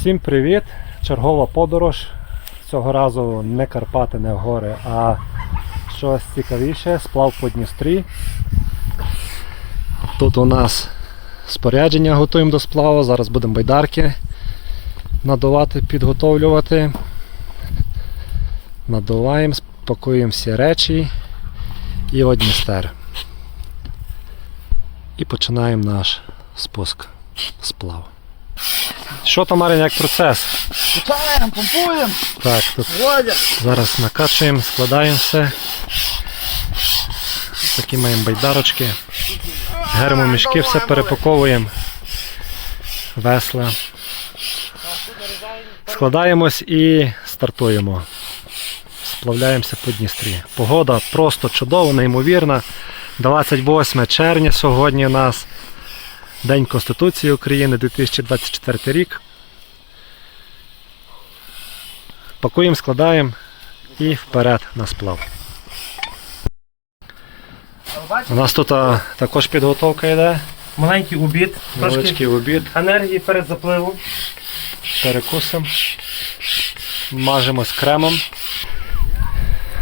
Всім привіт! Чергова подорож. Цього разу не Карпати, не гори, а щось цікавіше, сплав по Дністрі. Тут у нас спорядження готуємо до сплаву, зараз будемо байдарки надувати, підготовлювати. Надуваємо, спакуємо всі речі і в Дністер. І починаємо наш спуск, сплав. Що там, Марин, як процес? Качаємо, помпуємо, Так, тут Водя. зараз накачуємо, складаємо все. Такі маємо байдарочки. Гермо мішки, все перепаковуємо. Весла. Складаємось і стартуємо. Сплавляємося по Дністрі. Погода просто чудова, неймовірна. 28 червня сьогодні у нас День Конституції України 2024 рік. Пакуємо, складаємо і вперед на сплав. У нас тут а, також підготовка йде. Маленький обід, трошки обід. енергії перед запливом. Перекусимо. Мажемо з кремом.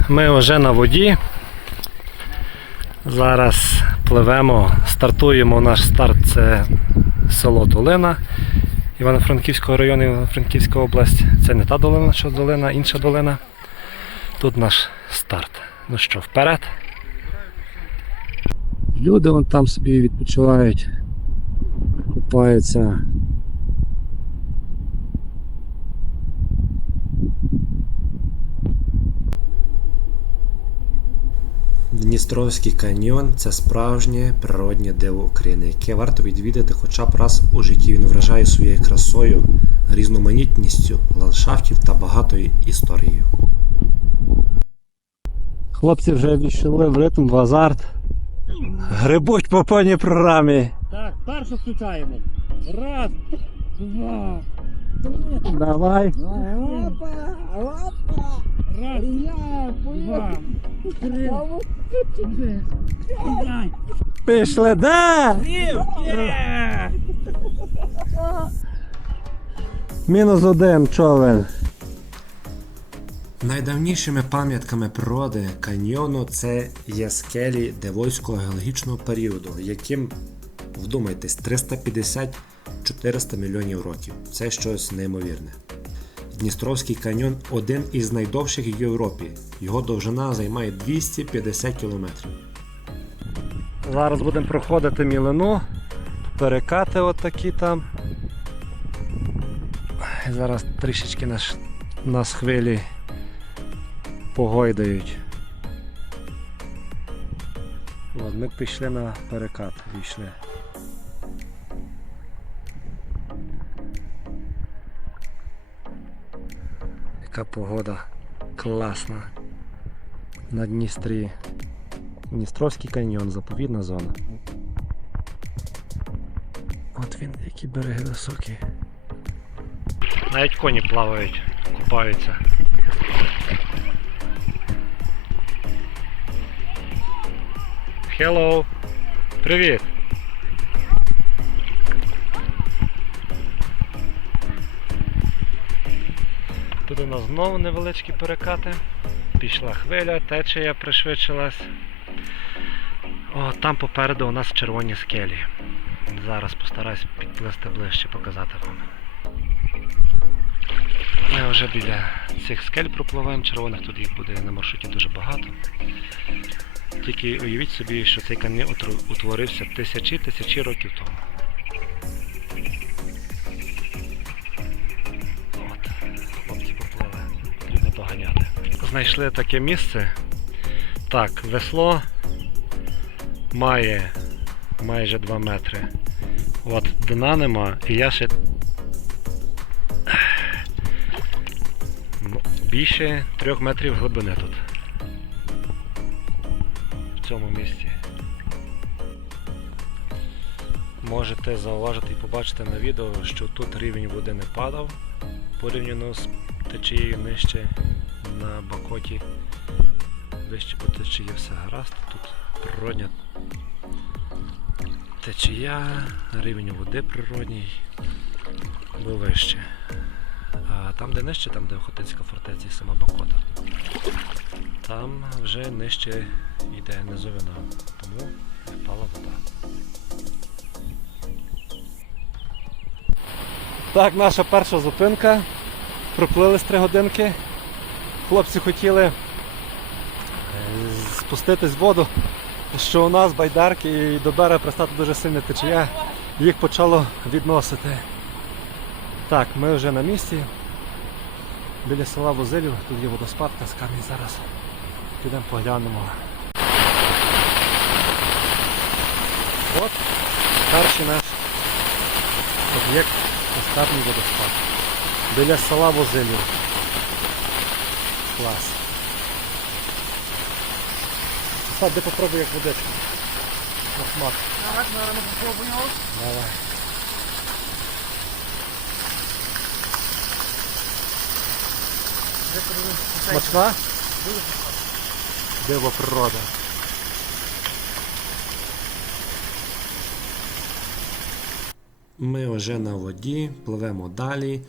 Ми вже на воді. Зараз пливемо, стартуємо наш старт це село Долина Івано-Франківського району Івано-Франківська область. Це не та долина, що долина, інша долина. Тут наш старт. Ну що, вперед. Люди вон там собі відпочивають, купаються. Дністровський каньйон це справжнє природнє диво України, яке варто відвідати хоча б раз у житті. Він вражає своєю красою, різноманітністю ландшафтів та багатою історією. Хлопці вже війшли в ритм, в азарт. Грибуть по повній програмі. Так, першу включаємо. Раз, два, Давай. Опа, опа. раз, два, три, чотири, п'ять. Пішли, да! Мінус один човен. Найдавнішими пам'ятками природи каньйону це є скелі Девойського геологічного періоду, яким, вдумайтесь, 350-400 мільйонів років. Це щось неймовірне. Дністровський каньйон один із найдовших в Європі. Його довжина займає 250 кілометрів. Зараз будемо проходити мілину, перекати отакі там. Зараз трішечки наш, нас хвилі погойдають. Ми пішли на перекат, війшли. Яка погода класна. На Дністрі. Дністровський каньйон, заповідна зона. От він, які береги високі. Навіть коні плавають, купаються. Hello! Привіт! Тут знову невеличкі перекати. Пішла хвиля, течія пришвидшилась. Там попереду у нас червоні скелі. Зараз постараюсь підплисти ближче, показати вам. Ми вже біля цих скель пропливаємо, червоних тут їх буде на маршруті дуже багато. Тільки уявіть собі, що цей утру- утворився тисячі тисячі років тому. Знайшли таке місце. Так, весло має майже 2 метри. От дна нема, і я ще більше 3 метрів глибини тут. В цьому місці. Можете зауважити і побачити на відео, що тут рівень води не падав порівняно з течією нижче на Бакоті. Вище по течії все гаразд. Тут природня течія, рівень води природній. Бо вище. А там, де нижче, там, де Охотинська фортеця і сама Бакота, там вже нижче йде низовина, тому впала вода. Так, наша перша зупинка. Проплили з три годинки. Хлопці хотіли е, спуститись в воду, що у нас байдарки і до берега пристати дуже сильна течія. Їх почало відносити. Так, ми вже на місці. Біля села Возилів, тут є водоспад Каскарний зараз. Підемо поглянемо. От перший наш об'єкт Каскарний водоспад. Біля села Возилів. Клас. Де попробуй як водичку. Смак. Так, зараз попробуємо. Давай. Смачна? Диво природа. Ми вже на воді, пливемо далі.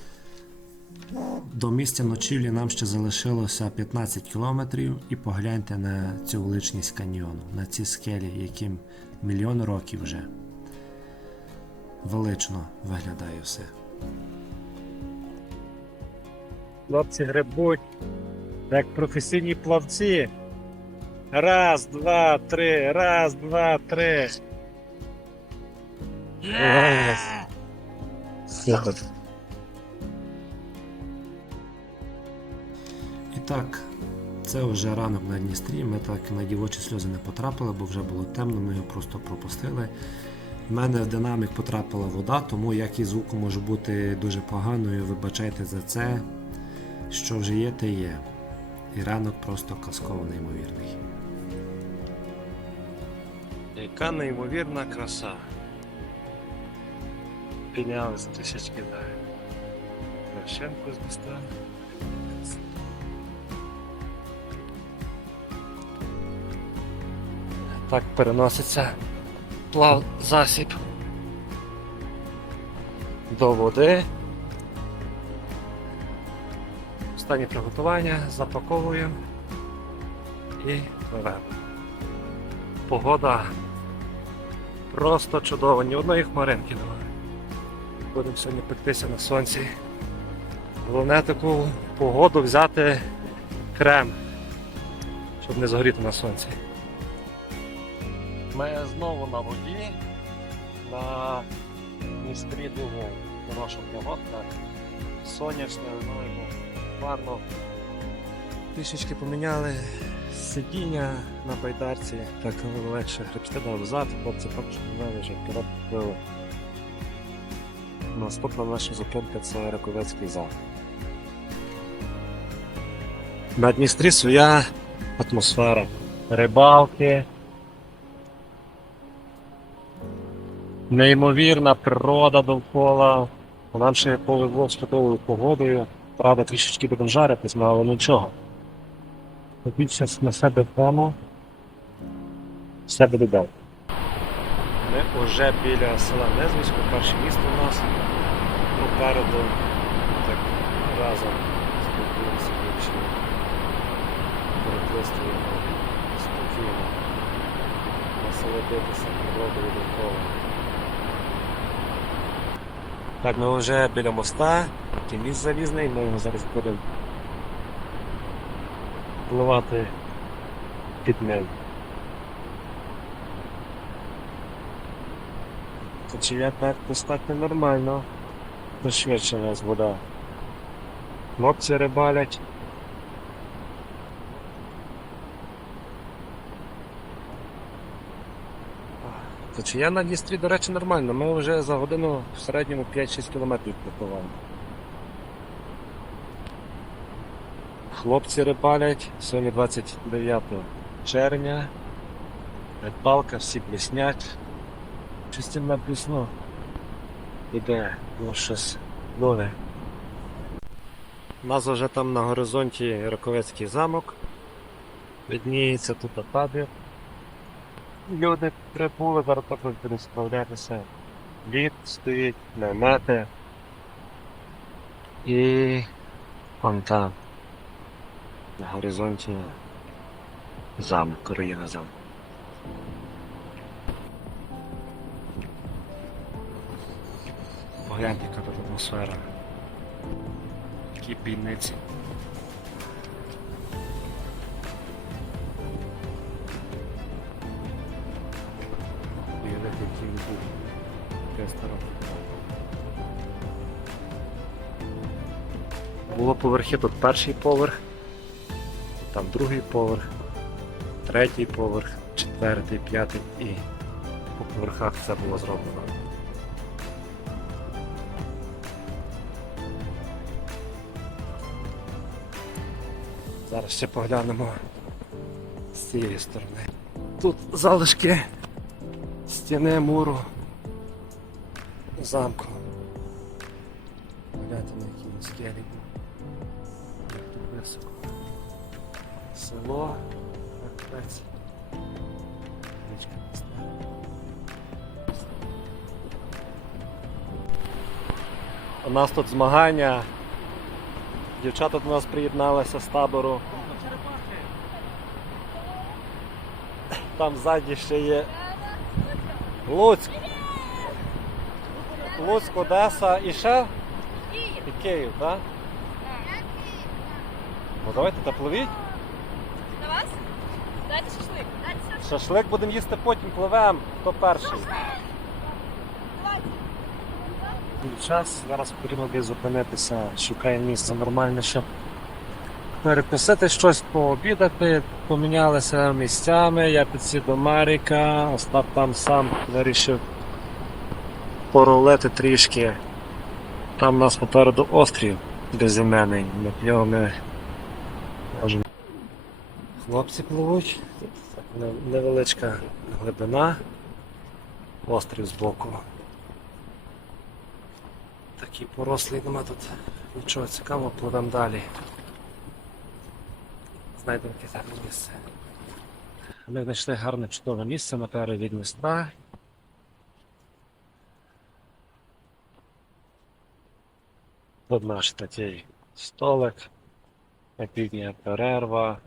До місця ночівлі нам ще залишилося 15 кілометрів і погляньте на цю величність каньйону, на ці скелі, яким мільйон років вже. Велично виглядає все. Хлопці грибуть, як професійні плавці. Раз, два, три, раз, два, три. Супер. Так, це вже ранок на Дністрі. Ми так на дівочі сльози не потрапили, бо вже було темно, ми його просто пропустили. В мене в динамік потрапила вода, тому якість звуку може бути дуже поганою. Вибачайте за це. Що вже є, те є. І ранок просто казково неймовірний. Яка неймовірна краса. Підняли за тисячки далі. Вершенко з міста. Так переноситься плав засіб до води. Останні приготування, запаковуємо і пливемо. Погода просто чудова, ні одної хмаринки немає. Будемо сьогодні пектися на сонці. Головне таку погоду взяти крем, щоб не згоріти на сонці. Ми знову на воді, на містрі Дугу. Хороша погодка, сонячна, ну, гарно. Трішечки поміняли сидіння на байдарці, так легше гребсти назад, хлопці також поміняли вже вперед плили. Наступна наша зупинка це Раковецький зал. На Дністрі своя атмосфера. Рибалки. Неймовірна природа довкола. Нам ще повезло з чудовою погодою. Правда, трішечки будемо жаритись, але нічого. Більше на себе прямо. Все буде добре. Ми вже біля села Незвисько, перше місто у нас попереду. Так разом спілкуємося більше. Переплистуємо спокійно. Насолодитися природою довкола. Так, ми вже біля моста, міст залізний, ми його зараз будемо впливати під ним. я так достатньо нормально. То швидше нас вода. Хлопці рибалять. Течія на Дністрі, до речі, нормально. Ми вже за годину в середньому 5-6 кілометрів пропливаємо. Хлопці рибалять. Сьогодні 29 червня. Рибалка, всі бліснять. Частина блісно. Іде, ну щось нове. У нас вже там на горизонті Раковецький замок. Видніється тут табір. Люди прибули, зараз також будемо справлятися. Лід стоїть, намети. І вон там на горизонті замок, руїна замок. Погляньте, яка тут атмосфера. Такі бійниці. Яка. Було поверхи, тут перший поверх, там другий поверх, третій поверх, четвертий, п'ятий і по поверхах все було зроблено. Зараз ще поглянемо з цієї сторони. Тут залишки стіни муру замку. Гляньте на якій скелі був. Як тут високо. Село, Карпець. Річка Дністер. У нас тут змагання. Дівчата до нас приєдналися з табору. Там ззаді ще є Луцьк. Луцьк, Одеса і ще? І Київ, так? Ну давайте та пливіть. На вас? Дайте шашлик. Дайте шашлик. Шашлик будемо їсти потім пливемо. Хто перший? час. Зараз потрібно десь зупинитися, шукаємо місце нормальне, щоб перекусити щось, пообідати, помінялися місцями. Я підсів до Маріка, Остап там сам вирішив порулити трішки. Там у нас попереду острів безіменний. На нього ми можемо. Хлопці пливуть. Невеличка глибина, острів збоку. Такий порослий, нема тут нічого цікавого, пливемо далі. Знайдемо якесь гарне місце. Ми знайшли гарне чудове місце на від міста. Тут наш такий столик, обідня перерва,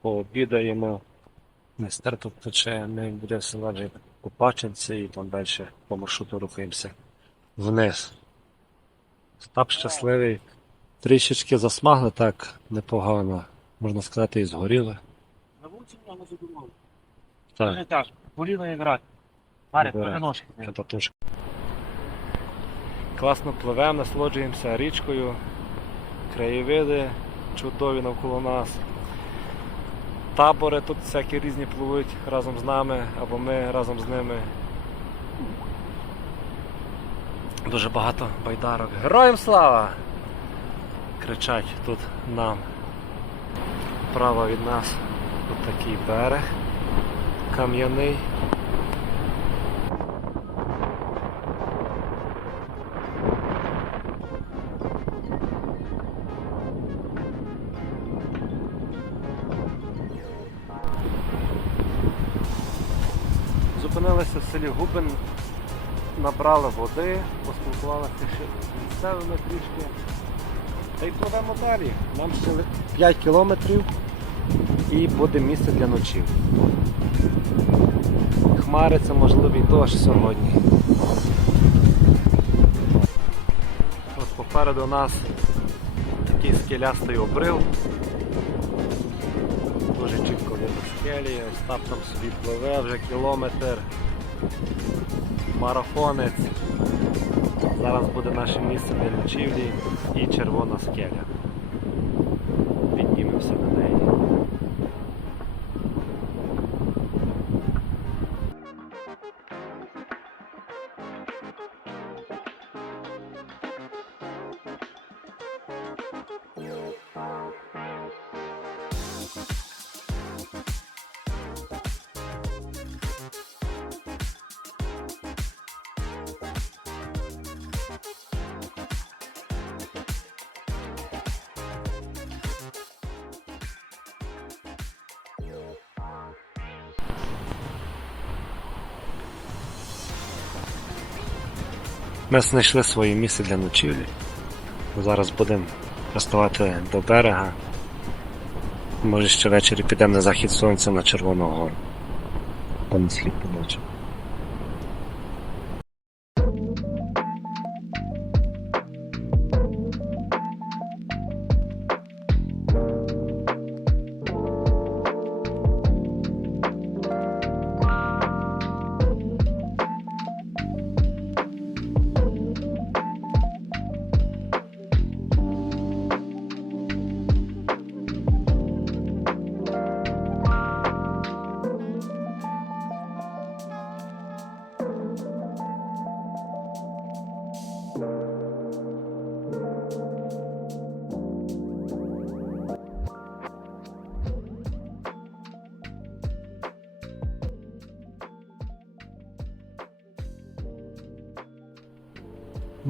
пообідаємо. Містер тут тече, ми буде села Купачинці і там далі по маршруту рухаємося вниз. Стап щасливий. Трішечки засмагли так непогано, можна сказати, і згоріли. На вулиці много задумав. Так. Поліна грати. Марик, Добре. Класно пливемо, насолоджуємося річкою, краєвиди чудові навколо нас. Табори тут всякі різні пливуть разом з нами або ми разом з ними. Дуже багато байдарок. Героям слава! Кричать тут нам. Право від нас тут такий берег кам'яний. Зупинилися в селі Губин, набрали води, поспілкувалися ще з місцевими трішки. Та й пливемо далі. Нам ще 5 кілометрів і буде місце для ночів. Хмари це можливий дощ сьогодні. Ось попереду нас такий скелястий обрив. Дуже чітко видно скелі, Остап там собі пливе вже кілометр. Марафонець. Зараз буде наше місце для ночівлі і червона скеля. Ми знайшли своє місце для ночівлі. Зараз будемо приставати до берега. Може ще ввечері підемо на захід сонця на Червону гору. Там слід побачимо.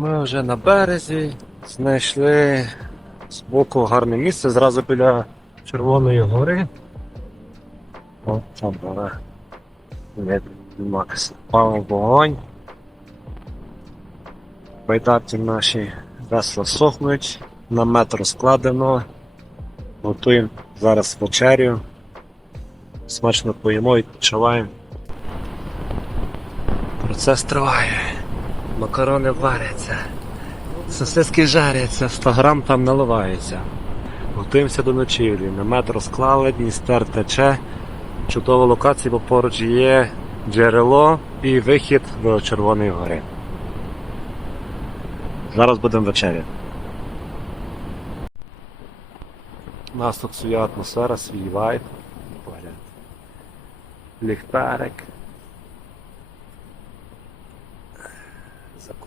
Ми вже на березі знайшли збоку гарне місце зразу біля Червоної гори. О, там Макс пав вогонь. Байдарки наші весело сохнуть, намет розкладено. Готуємо зараз вечерю. Смачно поїмо і відчуваємо. Процес триває. Макарони варяться. Сосиски жаряться, 100 грам там наливається. Готуємося до ночівлі. Намет розклали, Дністер тече. Чудова локація, бо поруч є джерело і вихід до Червоної гори. Зараз будемо вечеряти. У нас тут своя атмосфера, свій вайб. Ліхтарик.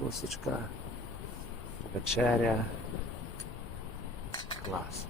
Закусочка. Вечеря. Клас.